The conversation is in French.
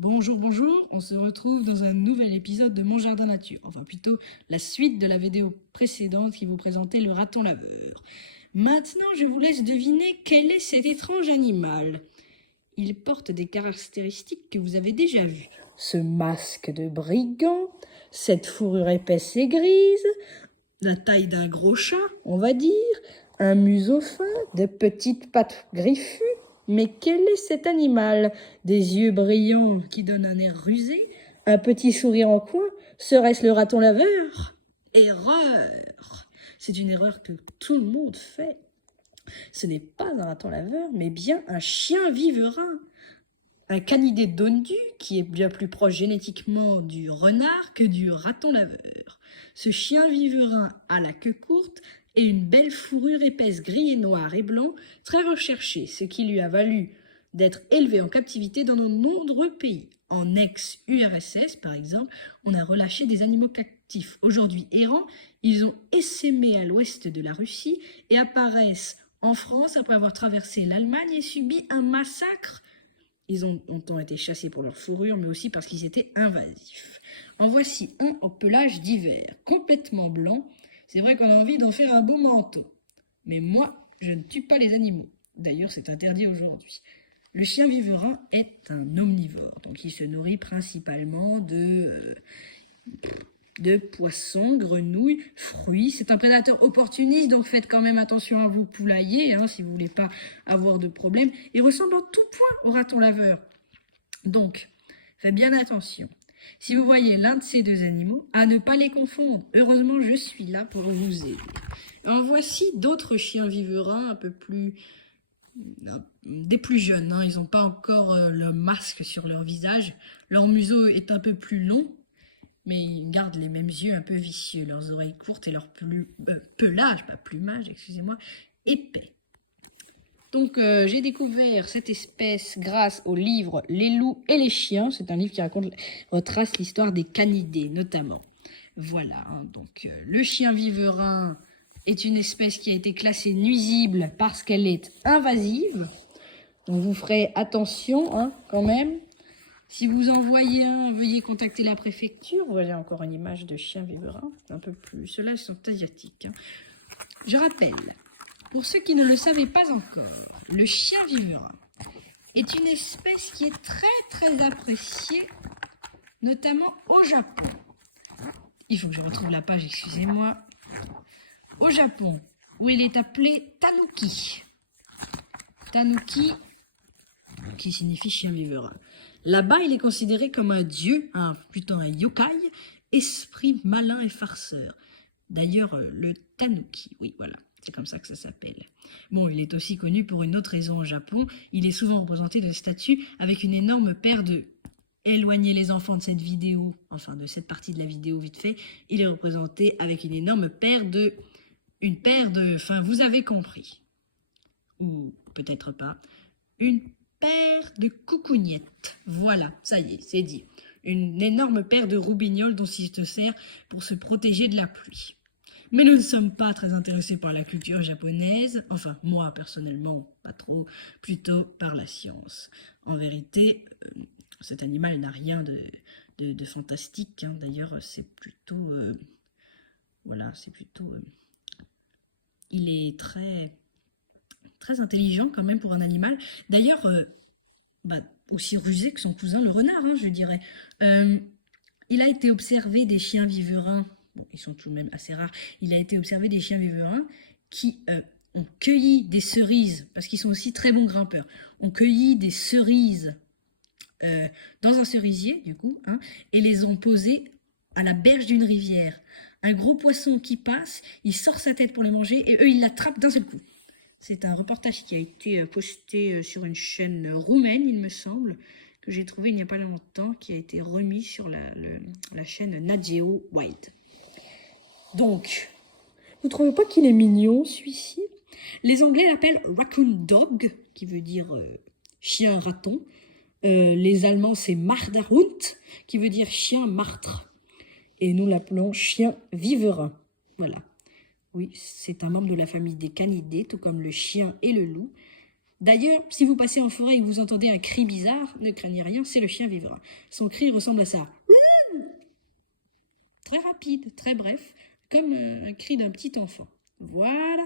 Bonjour, bonjour, on se retrouve dans un nouvel épisode de Mon Jardin Nature, enfin plutôt la suite de la vidéo précédente qui vous présentait le raton laveur. Maintenant, je vous laisse deviner quel est cet étrange animal. Il porte des caractéristiques que vous avez déjà vues. Ce masque de brigand, cette fourrure épaisse et grise, la taille d'un gros chat, on va dire, un museau fin, de petites pattes griffues. Mais quel est cet animal? Des yeux brillants qui donnent un air rusé, un petit sourire en coin, serait-ce le raton laveur? Erreur! C'est une erreur que tout le monde fait. Ce n'est pas un raton laveur, mais bien un chien viverin. Un canidé dondu qui est bien plus proche génétiquement du renard que du raton laveur. Ce chien viverin a la queue courte et une belle fourrure épaisse gris et noir et blanc, très recherchée, ce qui lui a valu d'être élevé en captivité dans de nombreux pays. En ex-URSS, par exemple, on a relâché des animaux captifs. Aujourd'hui errants, ils ont essaimé à l'ouest de la Russie et apparaissent en France après avoir traversé l'Allemagne et subi un massacre. Ils ont longtemps été chassés pour leur fourrure, mais aussi parce qu'ils étaient invasifs. En voici un au pelage d'hiver, complètement blanc. C'est vrai qu'on a envie d'en faire un beau manteau. Mais moi, je ne tue pas les animaux. D'ailleurs, c'est interdit aujourd'hui. Le chien viverin est un omnivore, donc il se nourrit principalement de poissons, grenouilles, fruits. C'est un prédateur opportuniste, donc faites quand même attention à vos poulaillers, si vous voulez pas avoir de problème. Il ressemble en tout point au raton laveur. Donc, faites bien attention. Si vous voyez l'un de ces deux animaux, à ne pas les confondre. Heureusement, je suis là pour vous aider. En voici d'autres chiens viverins un peu plus... des plus jeunes. Ils n'ont pas encore le masque sur leur visage. Leur museau est un peu plus long, mais ils gardent les mêmes yeux un peu vicieux, leurs oreilles courtes et leur plumage, excusez-moi, épais. Donc j'ai découvert cette espèce grâce au livre Les loups et les chiens. C'est un livre qui retrace l'histoire des canidés notamment. Voilà, donc le chien viverin est une espèce qui a été classée nuisible parce qu'elle est invasive. Donc vous ferez attention quand même. Si vous en voyez un, veuillez contacter la préfecture. Voilà encore une image de chien viverin, un peu plus. Ceux-là sont asiatiques. Je rappelle, pour ceux qui ne le savaient pas encore, le chien viverin est une espèce qui est très appréciée, notamment au Japon. Il faut que je retrouve la page, excusez-moi. Au Japon, où il est appelé tanuki. Tanuki, qui signifie chien viverin. Là-bas, il est considéré comme un dieu, plutôt un yokai, esprit malin et farceur. D'ailleurs, le tanuki, oui, voilà, c'est comme ça que ça s'appelle. Bon, il est aussi connu pour une autre raison au Japon. Il est souvent représenté de statues avec une énorme paire de... Éloignez les enfants de cette vidéo, enfin de cette partie de la vidéo vite fait. Il est représenté avec une énorme paire de... Enfin, vous avez compris. Ou peut-être pas. Une paire de coucougnettes. Voilà, ça y est, c'est dit. Une énorme paire de roubignoles dont il se sert pour se protéger de la pluie. Mais nous ne sommes pas très intéressés par la culture japonaise, enfin moi personnellement pas trop, plutôt par la science. En vérité, cet animal n'a rien de fantastique, d'ailleurs c'est plutôt... voilà, c'est plutôt... il est très intelligent quand même pour un animal. D'ailleurs, aussi rusé que son cousin le renard, je dirais. Il a été observé des chiens viverins, bon, ils sont tout de même assez rares, il a été observé des chiens viverins qui ont cueilli des cerises, parce qu'ils sont aussi très bons grimpeurs, ont cueilli des cerises dans un cerisier, du coup, et les ont posées à la berge d'une rivière. Un gros poisson qui passe, il sort sa tête pour les manger, et eux, ils l'attrapent d'un seul coup. C'est un reportage qui a été posté sur une chaîne roumaine, il me semble, que j'ai trouvé il n'y a pas longtemps, qui a été remis sur la chaîne Nat Geo Wild. Donc, vous trouvez pas qu'il est mignon, celui-ci? Les Anglais l'appellent Raccoon Dog, qui veut dire chien raton. Les Allemands, c'est Marderhund, qui veut dire chien martre. Et nous l'appelons chien viverin. Voilà. Oui, c'est un membre de la famille des canidés, tout comme le chien et le loup. D'ailleurs, si vous passez en forêt et que vous entendez un cri bizarre, ne craignez rien, c'est le chien vivra. Son cri ressemble à ça. Très rapide, très bref, comme un cri d'un petit enfant. Voilà.